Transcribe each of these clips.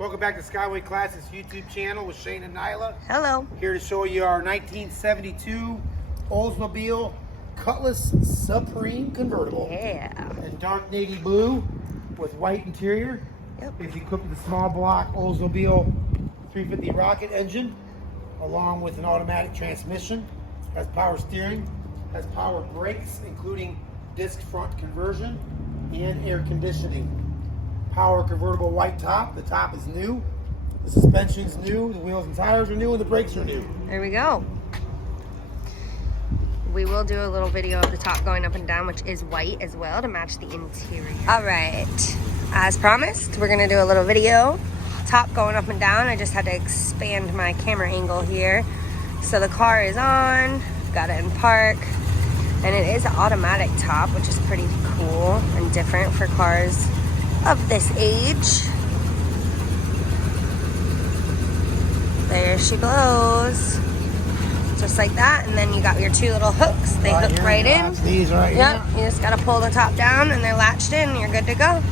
Welcome back to Skyway Classics YouTube channel with Shane and Nyla. Hello. Here to show you our 1972 Oldsmobile Cutlass Supreme Convertible. Yeah. In dark navy blue with white interior. Yep. It's equipped with a small block Oldsmobile 350 Rocket engine, along with an automatic transmission. Has power steering, has power brakes, including disc front conversion and air conditioning. Power convertible white top. The top is new. The suspension's new. The wheels and tires are new, and the brakes are new. There we go. We will do a little video of the top going up and down, which is white as well to match the interior. All right. As promised, we're going to do a little video. Top going up and down. I just had to expand my camera angle here. So the car is on. Got it in park. And it is an automatic top, which is pretty cool and different for cars of this age. There she goes. Just like that. And then you got your two little hooks. They hook right in. These right Yep. here. You just got to pull the top down and they're latched in and you're good to go.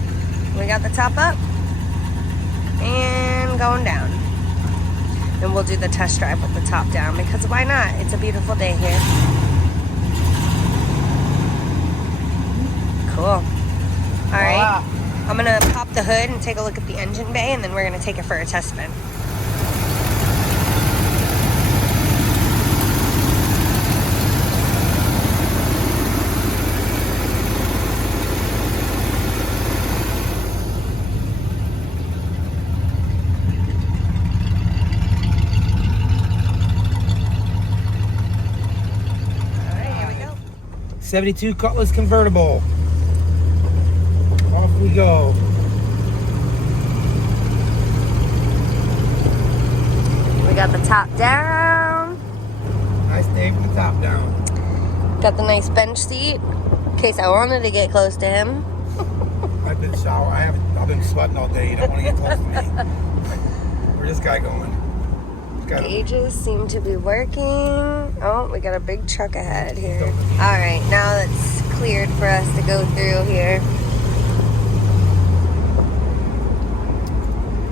We got the top up and going down. And we'll do the test drive with the top down because why not? It's a beautiful day here. Cool. All right. I'm going to pop the hood and take a look at the engine bay, and then we're going to take it for a test spin. All right, here we go. 72 Cutlass Convertible. Off we go. We got the top down. Nice day from the top down. Got the nice bench seat in case I wanted to get close to him. I've been I've been sweating all day. You don't want to get close to me. Where's this guy going? Gauges seem to be working. Oh, we got a big truck ahead here. All right, now it's cleared for us to go through here.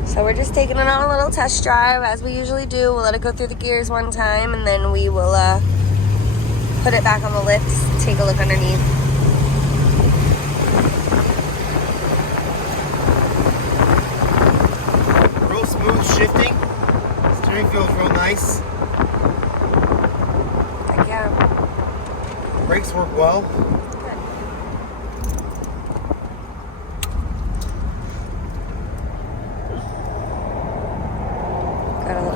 So we're just taking it on a little test drive as we usually do. We'll let it go through the gears one time and then we will put it back on the lifts, take a look underneath. Real smooth shifting. Steering feels real nice. Heck yeah. Brakes work well.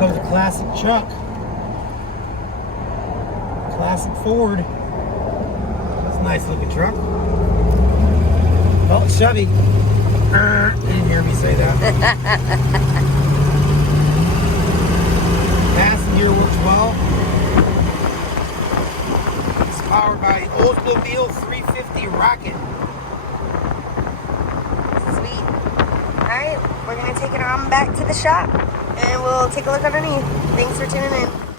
Comes a classic truck. Classic Ford. That's a nice looking truck. Oh, Chevy. You didn't hear me say that. Passenger works well. It's powered by Oldsmobile 350 Rocket. Sweet. Alright, we're going to take it on back to the shop and we'll take a look underneath. Thanks for tuning in.